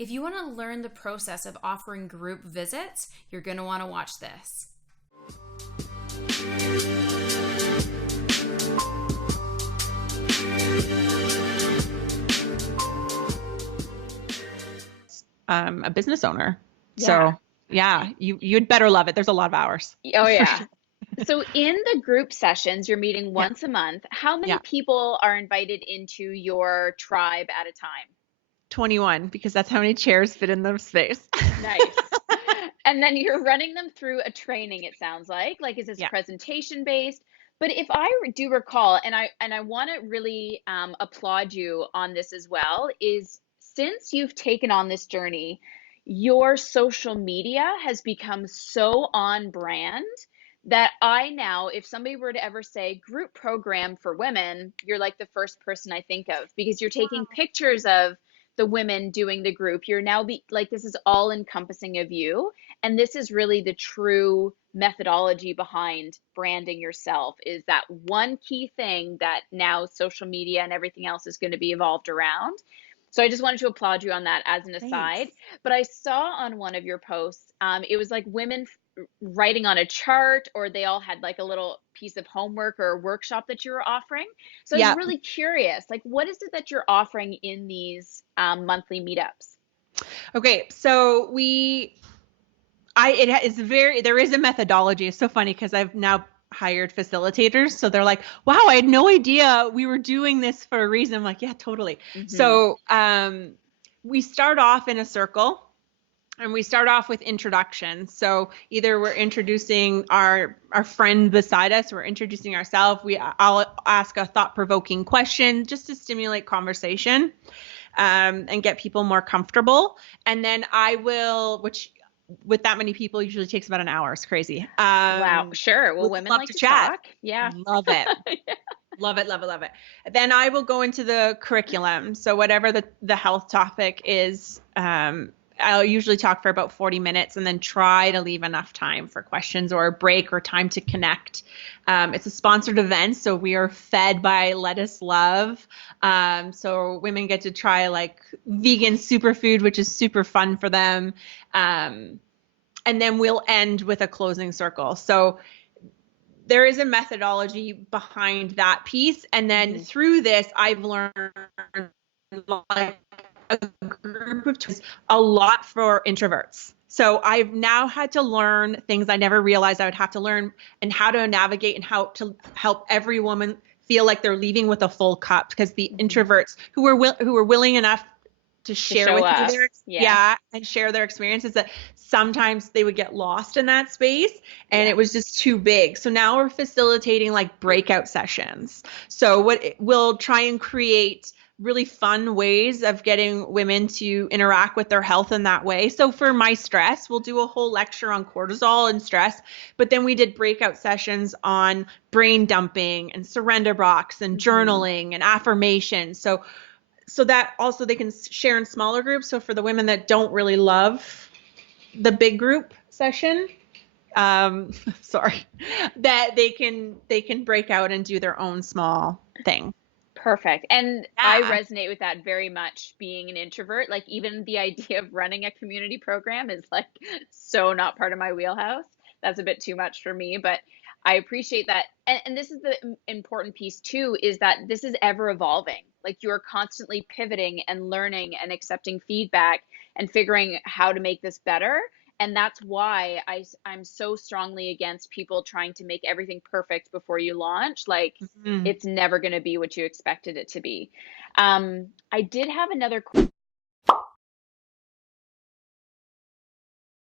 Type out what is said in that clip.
If you want to learn the process of offering group visits, you're going to want to watch this. A business owner. Yeah. So yeah, you'd better love it. There's a lot of hours. Oh yeah. So in the group sessions, you're meeting once a month. How many people are invited into your tribe at a time? 21, because that's how many chairs fit in the space. Nice. And then you're running them through a training, it sounds like. Like, is this presentation based? But if I do recall, and I want to really applaud you on this as well, is since you've taken on this journey, your social media has become so on brand that I now, if somebody were to ever say group program for women, you're like the first person I think of, because you're taking pictures of the women doing the group. You're now like, this is all encompassing of you. And this is really the true methodology behind branding yourself, is that one key thing that now social media and everything else is going to be evolved around. So I just wanted to applaud you on that as an aside. Thanks. But I saw on one of your posts, it was like women writing on a chart, or they all had like a little piece of homework or a workshop that you were offering. So I was really curious, like, what is it that you're offering in these monthly meetups? Okay, so there is a methodology. It's so funny because I've now hired facilitators. So they're like, wow, I had no idea we were doing this for a reason. I'm like, yeah, totally. So we start off in a circle. And we start off with introductions. So either we're introducing our friend beside us, we're introducing ourselves. I'll ask a thought-provoking question just to stimulate conversation and get people more comfortable. And then I will, which with that many people usually takes about an hour. It's crazy. Wow, sure. Well, women like to chat. Talk. Yeah. Love it. Love it, love it, love it. Then I will go into the curriculum. So whatever the health topic is, I'll usually talk for about 40 minutes and then try to leave enough time for questions or a break or time to connect. It's a sponsored event, so we are fed by Lettuce Love. So women get to try like vegan superfood, which is super fun for them. And then we'll end with a closing circle. So there is a methodology behind that piece. And then through this, I've learned like a group of tools, a lot for introverts. So I've now had to learn things I never realized I would have to learn, and how to navigate and how to help every woman feel like they're leaving with a full cup, because the introverts who were willing enough to share with me and share their experiences, that sometimes they would get lost in that space and it was just too big. So now we're facilitating like breakout sessions. So we'll try and create really fun ways of getting women to interact with their health in that way. So for my stress, we'll do a whole lecture on cortisol and stress, but then we did breakout sessions on brain dumping and surrender box and journaling and affirmation. So that also they can share in smaller groups. So for the women that don't really love the big group session, that they can break out and do their own small thing. Perfect. And I resonate with that very much, being an introvert. Like, even the idea of running a community program is like so not part of my wheelhouse. That's a bit too much for me, but I appreciate that. And this is the important piece too, is that this is ever evolving. Like, you're constantly pivoting and learning and accepting feedback and figuring how to make this better. And that's why I'm so strongly against people trying to make everything perfect before you launch. Like, it's never going to be what you expected it to be. I did have another question.